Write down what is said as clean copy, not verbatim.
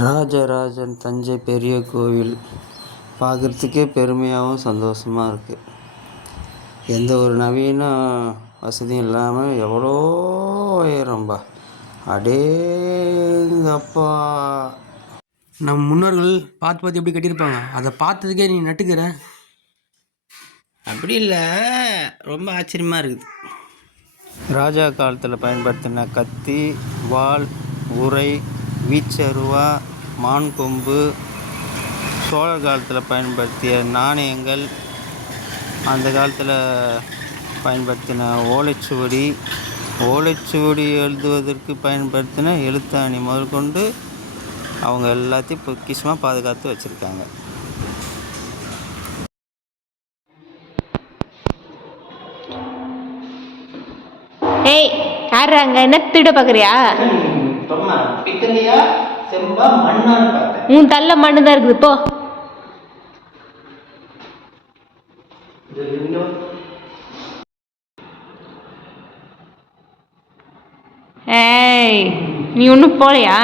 ராஜராஜன் தஞ்சை பெரிய கோவில் பார்க்குறதுக்கே பெருமையாகவும் சந்தோஷமாக இருக்குது. எந்த ஒரு நவீன வசதியும் இல்லாமல் எவ்வளோ உயரம்பா, அடேங்கப்பா. நம் முன்னோர்கள் பார்த்து எப்படி கட்டியிருப்பாங்க, அதை பார்த்ததுக்கே நீ நட்டுக்கிற. அப்படி இல்லை, ரொம்ப ஆச்சரியமாக இருக்குது. ராஜா காலத்தில் பயன்படுத்தின கத்தி, வாள், உறை, வீச்சருவா, மான் கொம்பு, சோழர் காலத்தில் பயன்படுத்திய நாணயங்கள், அந்த காலத்தில் பயன்படுத்தின ஓலைச்சுவடி எழுதுவதற்கு பயன்படுத்தின எழுத்தாணி முதல் கொண்டு அவங்க எல்லாத்தையும் பொக்கிஷமாக பாதுகாத்து வச்சுருக்காங்க. ஏய், யாருறாங்க? என்ன திருட பார்க்குறியா? உன் தள்ள மண்ணு தான் இருக்குது, போ. ஏய், நீ ஒன்றும் போலையா?